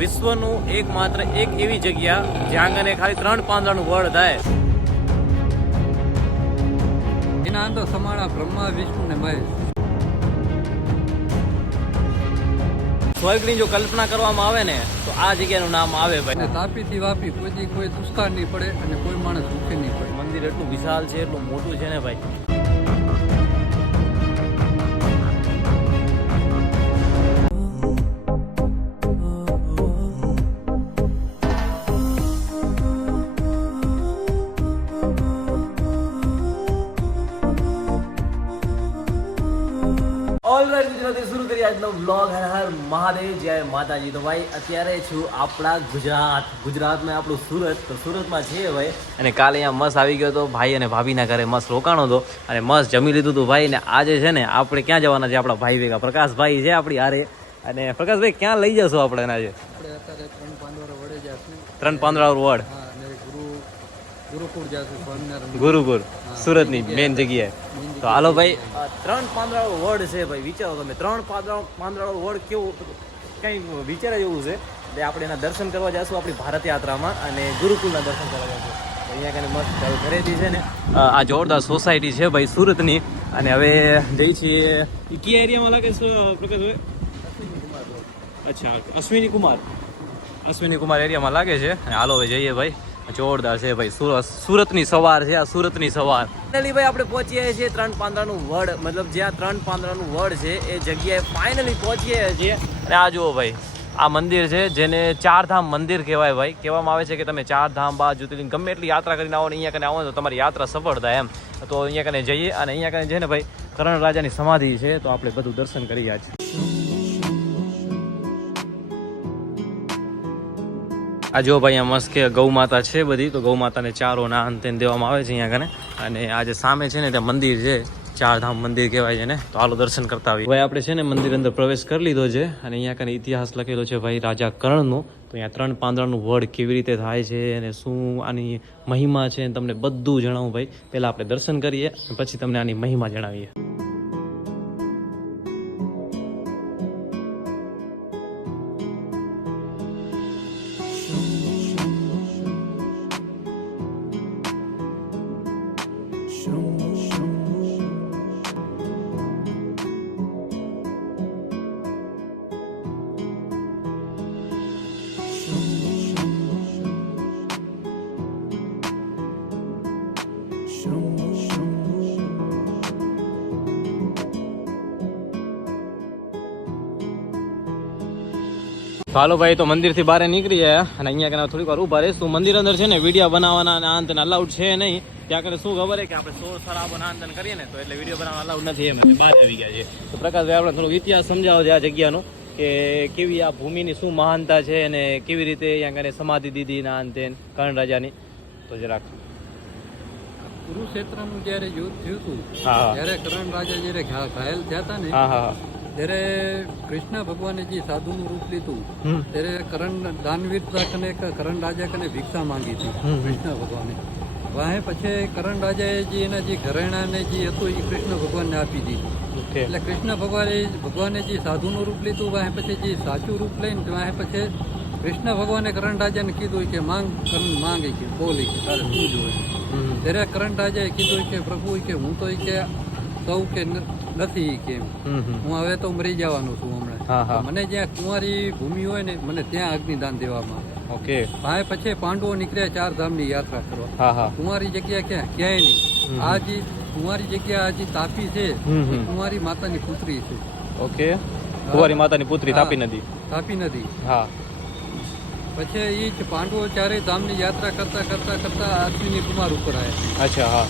વિશ્વનું એકમાત્ર એક એવી જગ્યા જ્યાં કને ખાલી 3 પાંદડાનું વડ થાય. એના અંદર સમાણા બ્રહ્મા વિષ્ણુ ને મહેશ. સ્વર્ગની જો કલ્પના કરવામાં આવે ને તો આ જગ્યાનું નામ આવે ભાઈ. અને તાપીથી વાપી કોઈ દુષ્કાળ નહીં પડે અને કોઈ માણસ ભૂખે નહીં પડે. મંદિર એટલું વિશાળ છે, એટલું મોટું છે ને ભાઈ. ઓલરાઈટ ગુજરાતી શરૂ કરી આજનો વ્લોગ. હર હર મહાદેવ, જય માતાજી. તો ભાઈ અત્યારે છું આપણા ગુજરાતમાં આપણું સુરત. તો સુરતમાં છીએ ભાઈ, અને કાલે અહીંયા મસ્ત આવી ગયો હતો ભાઈ અને ભાભીના ઘરે મસ્ત રોકાણો હતો અને મસ્ત જમી લીધું હતું ભાઈ. ને આજે છે ને આપણે ક્યાં જવાના છે? આપણા ભાઈ ભેગા પ્રકાશભાઈ છે આપણી હારે. અને પ્રકાશભાઈ ક્યાં લઈ જશો આપણે આજે? આપણે અત્યારે 3 પાંદડા વડે જશું. 3 પાંદડા વડ. હા, અને ગુરુકુળ જશું, સ્વામિનારાયણ ગુરુકુળ સુરતની મેન જગ્યાએ. તો હાલો ભાઈ, 3 પાંદડાનો વડ છે ભાઈ. વિચારો તમે, 3 પાંદડાનો વડ કેવું, કંઈ વિચારે જેવું છે. એટલે આપણે એના દર્શન કરવા જઈશું આપણી ભારત યાત્રામાં, અને ગુરુકુળના દર્શન કરવા જઈશું. અહીંયા કને મસ્ત ઘરેથી છે ને આ જોરદાર સોસાયટી છે ભાઈ સુરતની. અને હવે જઈ છીએ કયા એરિયામાં લાગે છે પ્રકાશભાઈ? અચ્છા, અશ્વિની કુમાર એરિયામાં લાગે છે. હાલો હવે જઈએ ભાઈ. જોરદાર છે ભાઈ. સુરતની સવાર છે આ, સુરતની સવાર. ફાઇનલી ભાઈ આપણે પહોંચી આવ્યા છીએ 3 પાંદડાનું વડ, મતલબ જ્યાં 3 પાંદડાનું વડ છે એ જગ્યાએ ફાઇનલી પહોંચી આવ્યા છીએ. અને આ જુઓ ભાઈ, આ મંદિર છે જેને 4 ધામ મંદિર કહેવાય ભાઈ. કહેવામાં આવે છે કે તમે 4 ધામ 12 જ્યોતિર્લિંગ ગમે એટલી યાત્રા કરીને આવો ને અહીંયા કને આવો તો તમારી યાત્રા સફળ થાય એમ. તો અહીંયા કને જઈએ, અને અહીંયા કને છે ને ભાઈ કરણ રાજાની સમાધિ છે, તો આપણે બધું દર્શન કરી રહ્યા છીએ. આ જો ભાઈ અહીંયા મસ્ત કે ગૌ માતા છે બધી. તો ગૌ માતાને ચારો નાન તેને દેવામાં આવે છે અહીંયા કને. અને આ જે સામે છે ને ત્યાં મંદિર છે, 4 ધામ મંદિર કહેવાય છે ને. તો હાલો દર્શન કરતા આવીએ ભાઈ. આપણે છે ને મંદિર અંદર પ્રવેશ કરી લીધો છે, અને અહીંયા કને ઇતિહાસ લખેલો છે ભાઈ રાજા કર્ણનો. તો અહીંયા 3 પાંદડાનું વડ કેવી રીતે થાય છે અને શું આની મહિમા છે તમને બધું જણાવું ભાઈ. પહેલાં આપણે દર્શન કરીએ, પછી તમને આની મહિમા જણાવીએ. હાલો ભાઈ, તો મંદિરથી બહાર નીકળી ગયા, અને અહીંયા કને થોડીક વાર ઊભા રહીશું. મંદિર અંદર છે ને વિડીયો બનાવવાના અને આંતન અલાઉડ છે નહીં. ત્યાં કરે શું ખબર છે કે આપણે શોર શરાબો આંતન કરીએ ને તો એટલે વિડીયો બનાવવા અલાઉડ નથી, એમ બહાર આવી ગયા છે. તો પ્રકાશભાઈ આપણે થોડોક ઇતિહાસ સમજાવો છે આ જગ્યાનો, કે કેવી આ ભૂમિની શું મહાનતા છે અને કેવી રીતે અહીંયા કને સમાધિ દીધી ના અંતેન કર્ણ રાજાની. તો જરાક કુરુક્ષેત્રનું જ્યારે યુદ્ધ થયું હતું, હા, ત્યારે કરણ રાજા જ્યારે ઘાયલ થયા હતા ને, હા હા, ત્યારે કૃષ્ણ ભગવાને જે સાધુનું રૂપ લીધું, ત્યારે દાનવીર કરણ રાજા કને ભિક્ષા માંગી હતી કૃષ્ણ ભગવાને. વાહે પછી કરણ રાજાએ જે એના જે ઘરેણાને જે હતું એ કૃષ્ણ ભગવાનને આપી દીધું. એટલે કૃષ્ણ ભગવાને જે સાધુનું રૂપ લીધું, વાહે પછી જે સાચું રૂપ લઈને વાહે પછી કૃષ્ણ ભગવાને કરણ રાજાને કીધું કે માંગે કે બોલી કે તારે શું જોઈએ. ત્યારે કરણ રાજાએ કીધું કે પ્રભુ કે હું તો કે સૌ કે નથી કે હું હવે તો મરી જવાનું છું હમણાં. મને જ્યાં કુંવારી ભૂમિ હોય ને મને ત્યાં અગ્નિદાન દેવામાં આવે. ઓકે. હા, પછી પાંડવો નીકળ્યા 4 ધામની યાત્રા કરવા. કુંવારી જગ્યા ક્યાંય નહીં. આ જે કુંવારી જગ્યા આ જે તાપી છે, કુંવારી માતાની પુત્રી છે. ઓકે. કુંવારી માતાની પુત્રી તાપી નદી. હા. પછી એ જ પાંડવો 4 ધામની યાત્રા કરતા અશ્વિની કુમાર ઉપર આવ્યા. અચ્છા. હા.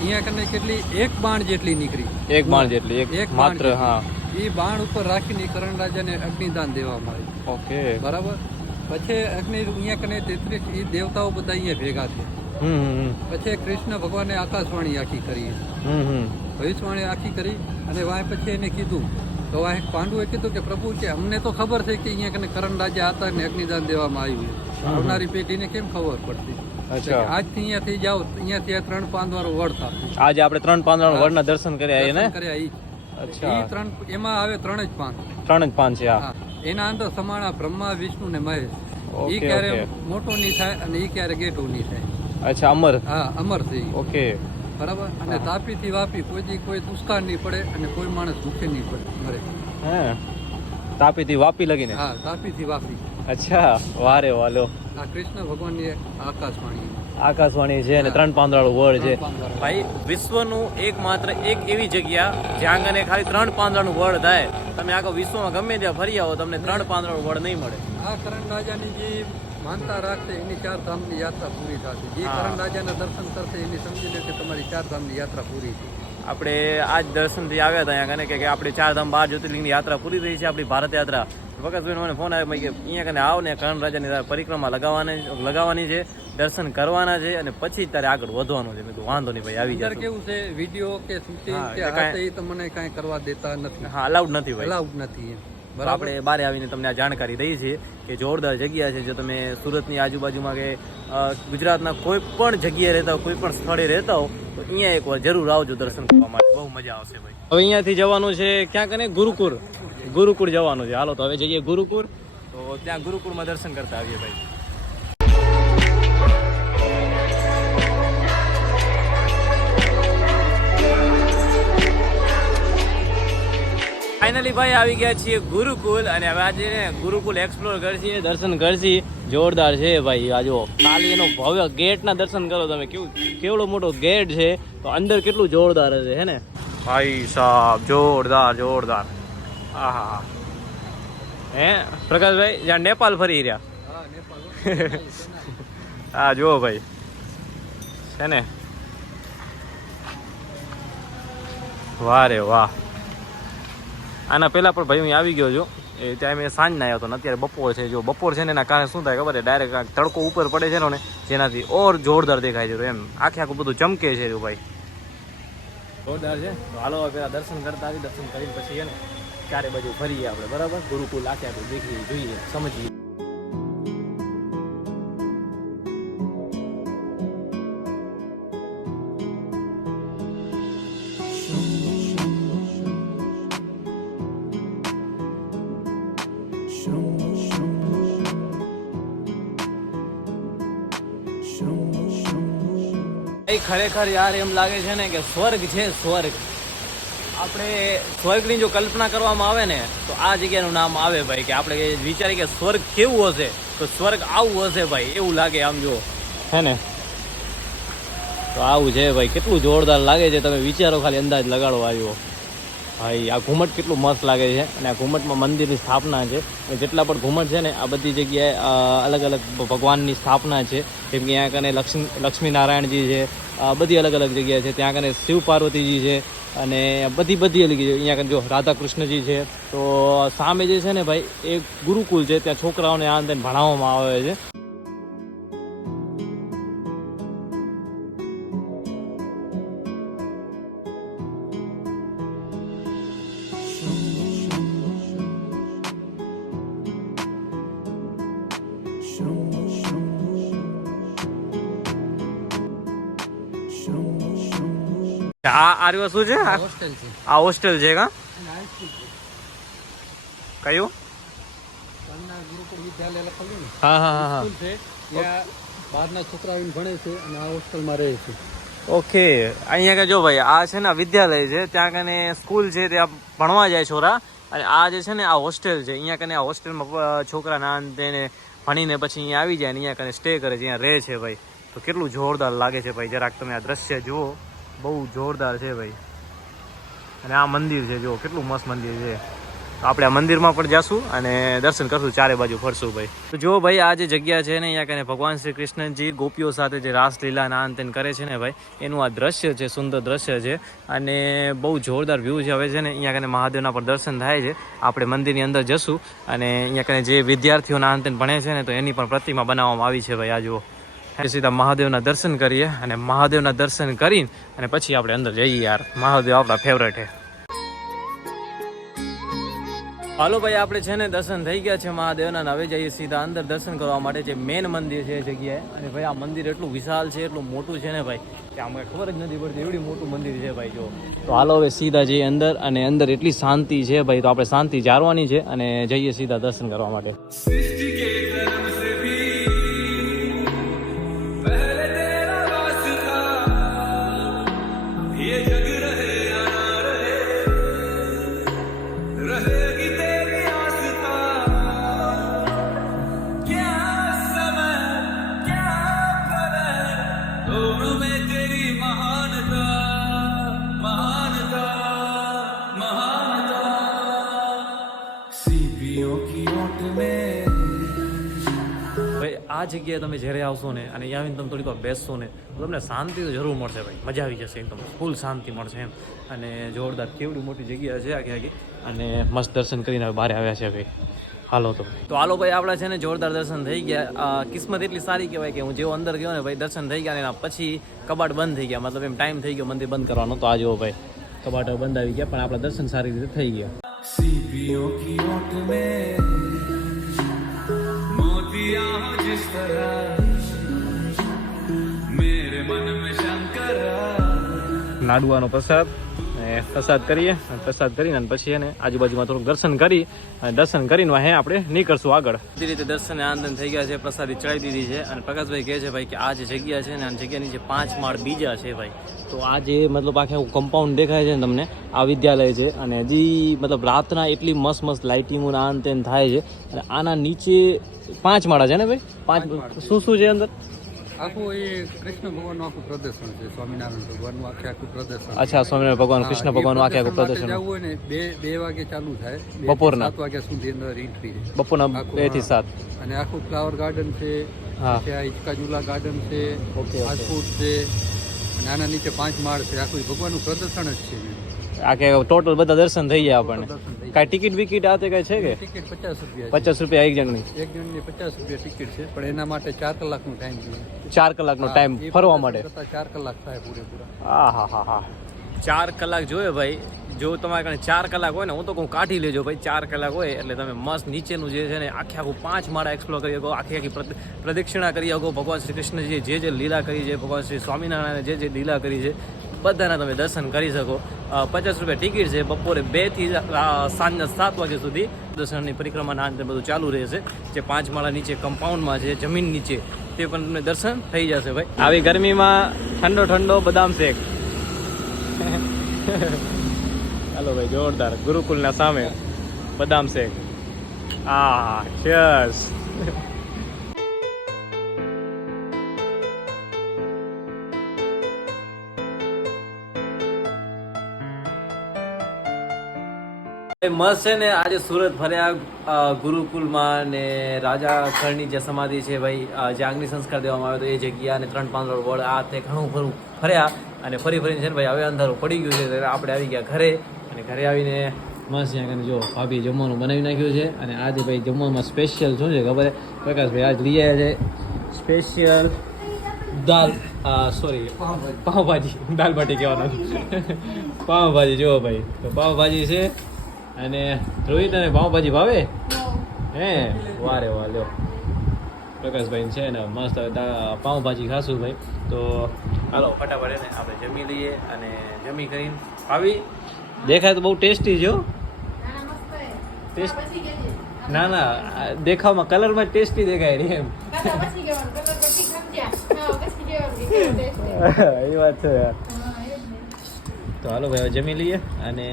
અહીંયા કને કેટલી 1 બાણ જેટલી નીકળી. 1 બાણ જેટલી, એક માત્ર. હા. એ બાણ ઉપર રાખીને કરણ રાજાને અગ્નિદાન દેવામાં આવ્યું. ઓકે. બરાબર. પછી અહીંયા કને 33 દેવતાઓ બધા અહીંયા ભેગા થયા. પછી કૃષ્ણ ભગવાને આકાશવાણી આખી કરી, ભવિષ્યવાણી આખી કરી, અને વાહ પછી એને કીધું. તો વાહ પાંડુએ કીધું કે પ્રભુ કે અમને તો ખબર છે કે અહીંયા કને કરણ રાજા હતા ને અગ્નિદાન દેવામાં આવ્યું. આવનારી પેઢીને કેમ ખબર પડતી? આજથી અહીંયાથી જાઓ, અહીંયાથી 3 પાંદડાનો વડ થાય. આજે આપણે 3 પાંદડાના વડના દર્શન કર્યા ને. અચ્છા. એમાં આવે 3 જ પાન. 3 જ પાન છે. હા. એના અંદર સમાણા બ્રહ્મા વિષ્ણુ ને મહેશ. ઓકે, ઈ ક્યારે ઓકે. મોટો નહીં થાય અને ઈ ક્યારે ગેટો નહીં થાય. અચ્છા, અમર. હા, અમર છે ઈ. ઓકે. બરાબર. અને તાપી થી વાપી કોઈ દુષ્કાળ નહીં પડે અને કોઈ માણસ ભૂખે નહીં પડે મરે. હે, તાપીથી વાપી લગીને. હા, તાપી થી વાપી. અચ્છા, વારે વાલો. આ કૃષ્ણ ભગવાનની આકાશવાણી. આકાશવાણી છે અને 3 પાંદડાળું વડ છે. 3 પાંદડાળું. ભાઈ, વિશ્વનું એકમાત્ર એક એવી જગ્યા જ્યાં આગળ ખાલી 3 પાંદડાનું વડ થાય. તમે આખો વિશ્વમાં ગમે ત્યાં ફરી આવો તમને 3 પાંદડાનું વડ નહીં મળે. આ કરણ રાજાની જે માનતા રાખશે એની 4 ધામની યાત્રા પૂરી થશે. જે હા. કરણ રાજાના દર્શન કરશે એની સમજી લે કે તમારી 4 ધામની યાત્રા પૂરી છે. આપણે આજ દર્શનથી આવ્યા હતા અહીંયા કને કે આપણે 4 ધામ 12 જ્યોતિર્લિંગની યાત્રા પૂરી થઈ છે, આપણી ભારત યાત્રા. વખતભાઈ મને ફોન આવ્યો કે અહીંયા કને આવ ને કરણ રાજાની પરિક્રમા લગાવવાની છે, દર્શન કરવાના છે અને પછી તારે આગળ વધવાનું છે. મેં કીધું વાંધો નહીં ભાઈ, આવી અંદર જશે. કેવું છે વિડીયો કે શૂટિંગ હા, કે કે કાંઈ- હાથે ઈ તમને કાંઈ કરવા દેતા નથી. હા, અલાઉડ નથી ભાઈ. અલાઉડ નથી એમ. તો બરાબર. આપણે બારે આવીને તમને આ જાણકારી દઈએ છીએ કે જોરદાર જગ્યા છે. જો તમે સુરતની આજુબાજુમાં કે ગુજરાતના કોઈ પણ જગ્યાએ રહેતા હો, કોઈ પણ સ્થળે રહેતા હો તો અહીંયા એકવાર જરૂર આવજો દર્શન કરવા માટે, બહુ મજા આવશે ભાઈ. હવે અહીંયાથી જવાનું છે ક્યાં કને? ગુરુકુળ જવાનું છે. હાલો તો હવે જઈએ ગુરુકુળ. તો ત્યાં ગુરુકુળમાં દર્શન કરતા આવીએ ભાઈ. ફાઇનલી ભાઈ આવી ગયા છીએ ગુરુકુલ અને હવે આજે ગુરુકુલ એક્સપ્લોર કરશી, દર્શન કરશી. જોરદાર છે ભાઈ. આ જો ખાલી એનો ભવ્ય ગેટના દર્શન કરો તમે. કેવડો મોટો ગેટ છે તો અંદર કેટલું જોરદાર હશે, હે ને ભાઈ સાહેબ? જોરદાર. આહા. હે પ્રકાશભાઈ, જ્યાં નેપાલ ફરી રહ્યા. હા, નેપાળ. હા જુઓ ભાઈ, છે ને. વાહ રે વાહ. આના પહેલાં પણ ભાઈ હું આવી ગયો છું. એ ત્યાં મેં સાંજના આવ્યો હતો ને અત્યારે બપોર છે. જો બપોર છે ને એના કારણે શું થાય ખબર છે? ડાયરેક્ટ તડકો ઉપર પડે છે ને જેનાથી ઓર જોરદાર દેખાય છે. એમ આખું બધું ચમકે છે જો ભાઈ, જોરદાર છે. તો હાલો પેલા દર્શન કરતા આવી, દર્શન કરીને પછી છે ને ચારે બાજુ ફરીએ આપણે, બરાબર? ગુરુકુલ આખું દેખીએ, જોઈએ, સમજીએ. ખરેખર યાર એમ લાગે છે ને કે સ્વર્ગ છે, સ્વર્ગ. આપણે સ્વર્ગની જો કલ્પના કરવામાં આવે ને તો આ જગ્યાનું નામ આવે ભાઈ. કે આપણે વિચારીએ કે સ્વર્ગ કેવું હશે તો સ્વર્ગ આવું હશે ભાઈ, એવું લાગે આમ જો, હે ને? તો આવું છે ભાઈ. કેટલું જોરદાર લાગે છે, તમે વિચારો, ખાલી અંદાજ લગાડો આવ્યો ભાઈ. આ ઘુમટ કેટલું મસ્ત લાગે છે અને આ ઘુમટમાં મંદિરની સ્થાપના છે. અને જેટલા પણ ઘુમટ છે ને આ બધી જગ્યાએ અલગ અલગ ભગવાનની સ્થાપના છે. જેમ કે અહીંયા કને લક્ષ્મીનારાયણજી છે, બધી અલગ અલગ જગ્યા છે. ત્યાં કને શિવ પાર્વતીજી છે અને બધી અલગ છે. અહીંયા કને જો રાધા કૃષ્ણજી છે. તો સામે જે છે ને ભાઈ એ ગુરુકુલ છે, ત્યાં છોકરાઓને આ અંદર ભણાવવામાં આવે છે. આ આર્યો શું છે? હોસ્ટેલ છે. આ હોસ્ટેલ છે કા? અને હાઈસ્કૂલ છે. કયું? કન્યા ગુરુકુળ વિદ્યાલય લખેલું ને હા હા હા હા. સ્કૂલ છે. ત્યાં બહારના છોકરા આવીને ભણે છે અને આ હોસ્ટેલમાં રહે છે. ઓકે. અહીંયા કે જો ભાઈ આ છે ને વિદ્યાલય છે, ત્યાં કને સ્કૂલ છે, ત્યાં ભણવા જાય છોરા. અને આ જે છે ને આ હોસ્ટેલ છે. અહીંયા કને આ હોસ્ટેલમાં છોકરા ના તેને ભણીને પછી અહીંયા આવી જાય અને અહીંયા કને સ્ટે કરે છે, અહીંયા રહે છે ભાઈ. તો કેટલું જોરદાર લાગે છે ભાઈ. જરાક તમે આ દ્રશ્ય જુઓ, બહુ જોરદાર છે ભાઈ. અને આ મંદિર છે, જો કેટલું મસ્ત મંદિર છે. તો આપણે આ મંદિરમાં પણ જઈશું અને દર્શન કરશું, ચારે બાજુ ફરશું ભાઈ. તો જો ભાઈ આ જે જગ્યા છે ને અહીંયા કને ભગવાન શ્રી કૃષ્ણજી ગોપીઓ સાથે જે રાસલીલા ના અંતન કરે છે ને ભાઈ, એનું આ દ્રશ્ય છે, સુંદર દ્રશ્ય છે અને બહુ જોરદાર વ્યૂ છે. હવે છે ને અહીંયા કને મહાદેવના પણ દર્શન થાય છે. આપણે મંદિરની અંદર જશું અને અહીંયા કને જે વિદ્યાર્થીઓના અંતન ભણે છે ને તો એની પણ પ્રતિમા બનાવવામાં આવી છે ભાઈ. આ જુઓ, સીધા મહાદેવના દર્શન કરીએ અને મહાદેવના દર્શન કરીને અને પછી આપણે અંદર જઈએ. યાર મહાદેવ આપણા ફેવરેટ છે. હાલો ભાઈ, આપણે છે ને દર્શન થઈ ગયા છે મહાદેવના, અને હવે જઈએ સીધા અંદર દર્શન કરવા માટે, જે મેન મંદિર છે એ જગ્યાએ. અને ભાઈ આ મંદિર એટલું વિશાળ છે, એટલું મોટું છે ને ભાઈ, કે આમ ખબર જ નથી પડતી, એવડી મોટું મંદિર છે ભાઈ. જો તો હાલો હવે સીધા જઈએ અંદર, અને અંદર એટલી શાંતિ છે ભાઈ, તો આપણે શાંતિ જાળવાની છે અને જઈએ સીધા દર્શન કરવા માટે. આ જગ્યાએ તમે જ્યારે આવશો ને અને અહીંયા આવીને તમે થોડીક વાર બેસશો ને તો તમને શાંતિ તો જરૂર મળશે ભાઈ, મજા આવી જશે એકદમ, ફૂલ શાંતિ મળશે એમ. અને જોરદાર કેવડી મોટી જગ્યા છે આખી, અને મસ્ત દર્શન કરીને બહાર આવ્યા છે ભાઈ. હાલો તો હાલો ભાઈ, આપણા છે ને જોરદાર દર્શન થઈ ગયા. કિસ્મત એટલી સારી કહેવાય કે હું જેવો અંદર ગયો ને ભાઈ, દર્શન થઈ ગયા ને એના પછી કબાટ બંધ થઈ ગયા, મતલબ એમ ટાઈમ થઈ ગયો મંદિર બંધ કરવાનો. તો આ જુઓ ભાઈ, કબાટ બંધ આવી ગયા, પણ આપણા દર્શન સારી રીતે થઈ ગયા. લાડવાનો પ્રસાદ કરીએ, પ્રસાદ કરીને પછી એને આજુબાજુમાં થોડુંક દર્શન કરી, અને દર્શન કરીને હે આપણે નીકળશું આગળ. બધી રીતે દર્શન આનંદ થઈ ગયા છે, પ્રસાદી ચડાવી દીધી છે. અને પ્રકાશભાઈ કહે છે ભાઈ કે આ જે જગ્યા છે ને, આ જગ્યાની જે 5 માળ બીજા છે ભાઈ. તો આ જે મતલબ આખે કમ્પાઉન્ડ દેખાય છે ને તમને, આ વિદ્યાલય છે. અને હજી મતલબ રાતના એટલી મસ્ત મસ્ત લાઇટિંગો આન તેન થાય છે. અને આના નીચે 5 માળા છે ને ભાઈ, 5 શું શું છે અંદર? આખું એ કૃષ્ણ ભગવાનનું આખું પ્રદર્શન છે, સ્વામિનારાયણ ભગવાનનું આખું પ્રદર્શન. અચ્છા, સ્વામિનારાયણ ભગવાન, કૃષ્ણ ભગવાનનું આખું પ્રદર્શન. જવું હોય ને 2 વાગે ચાલુ થાય, બપોરના 7 વાગ્યા સુધી અંદર એન્ટ્રી છે, બપોરના 2 થી 7. અને આખું ફ્લાવર ગાર્ડન છે, પછી આ હિચકા ઝૂલા ગાર્ડન છે, ફાસ્ટ ફૂડ છે, અને આના નીચે 5 માળ છે. આખું ભગવાનનું પ્રદર્શન જ છે. આખે ટોટલ બધા દર્શન થઈ ગયા આપણને. કાંઈ ટિકિટ વિકિટ આ તે કાંઈ છે કે? ટિકિટ 50 રૂપિયા. 50 રૂપિયા એક જણની? એક જણની 50 રૂપિયા ટિકિટ છે, પણ એના માટે 4 કલાકનો ટાઈમ જોઈએ. 4 કલાકનો ટાઈમ ફરવા માટે? 4 કલાક થાય પૂરેપૂરા. હા 4 કલાક જોઈએ ભાઈ. જો તમારે કારણે 4 કલાક હોય ને, હું તો કહું કાઢી લેજો ભાઈ. 4 કલાક હોય એટલે તમે મસ્ત નીચેનું જે છે ને આખું 5 માળા એક્સપ્લોર કરી શકો, આખી પ્રદક્ષિણા કરી શકો. ભગવાન શ્રી કૃષ્ણજીએ જે લીલા કરી છે, ભગવાન શ્રી સ્વામિનારાયણે જે લીલા કરી છે, બધાના તમે દર્શન કરી શકો. 50 રૂપિયા ટિકિટ છે. બપોરે 2 થી સાંજના 7 વાગ્યા સુધી દર્શનની પરિક્રમાના અંતે બધું ચાલુ રહેશે. જે 5 માળા નીચે કમ્પાઉન્ડમાં છે, જમીન નીચે, તે પણ તમને દર્શન થઈ જશે ભાઈ. આવી ગરમીમાં ઠંડો બદામ શેક. હાલો ભાઈ, જોરદાર ગુરુકુલના સામે બદામ શેક. ચીયર્સ. મસ્ત છે ને. આજે સુરત ફર્યા ગુરુકુલમાં, ને રાજા ખરની જે સમાધિ છે ભાઈ, જે અગ્નિ સંસ્કાર દેવામાં આવ્યો હતો એ જગ્યા, અને 3-5 વડ આ તે ઘણું ખરું ફર્યા. અને ફરીને છે ને ભાઈ હવે અંધારું પડી ગયું છે, ત્યારે આપણે આવી ગયા ઘરે. અને ઘરે આવીને મસ્ત ત્યાં જો ભાભી જમવાનું બનાવી નાખ્યું છે. અને આજે ભાઈ જમવામાં સ્પેશિયલ શું છે ખબર? પ્રકાશભાઈ આજ લઈ આવ્યા છે સ્પેશિયલ દાલ, પાવભાજી. દાલ બાટી કહેવાનું, પાવભાજી. જુઓ ભાઈ, તો પાવભાજી છે. અને રોહિત, અને પાવભાજી ભાવે? હે, વારે વાહ. લ્યો પ્રકાશભાઈ છે ને મસ્ત પાવભાજી ખાશું ભાઈ. તો હાલો ફટાફટ એને આપણે જમી લઈએ. અને જમી કરીને આવી દેખાય તો બહુ ટેસ્ટી છે. ના દેખાવમાં કલરમાં ટેસ્ટી દેખાય ને એમ. એ વાત છે યાર. તો હાલો ભાઈ હવે જમી લઈએ. અને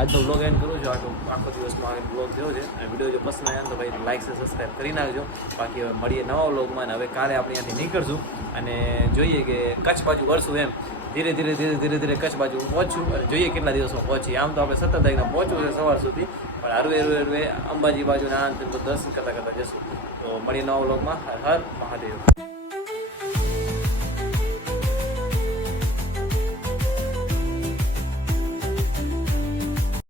આજનો બ્લોગ એન્ડ કરું છું. આખો દિવસમાં બ્લોગ થયો છે. અને વિડીયો જો પસંદ આવ્યો તો ભાઈ લાઈક સબસ્ક્રાઈબ કરી નાખજો. બાકી હવે મળીએ નવા બ્લોગમાં. અને હવે કાલે આપણે અહીંયાથી નીકળશું અને જોઈએ કે કચ્છ બાજુ વળશું એમ. ધીરે ધીરે કચ્છ બાજુ પહોંચશું, અને જોઈએ કેટલા દિવસમાં પહોંચીએ. આમ તો આપણે 17 તારીખના પહોંચવું છે સવાર સુધી, પણ હરવે અંબાજી બાજુ ના દર્શન કરતા જશું. તો મળીએ નવા બ્લોગમાં. હર હર મહાદેવ.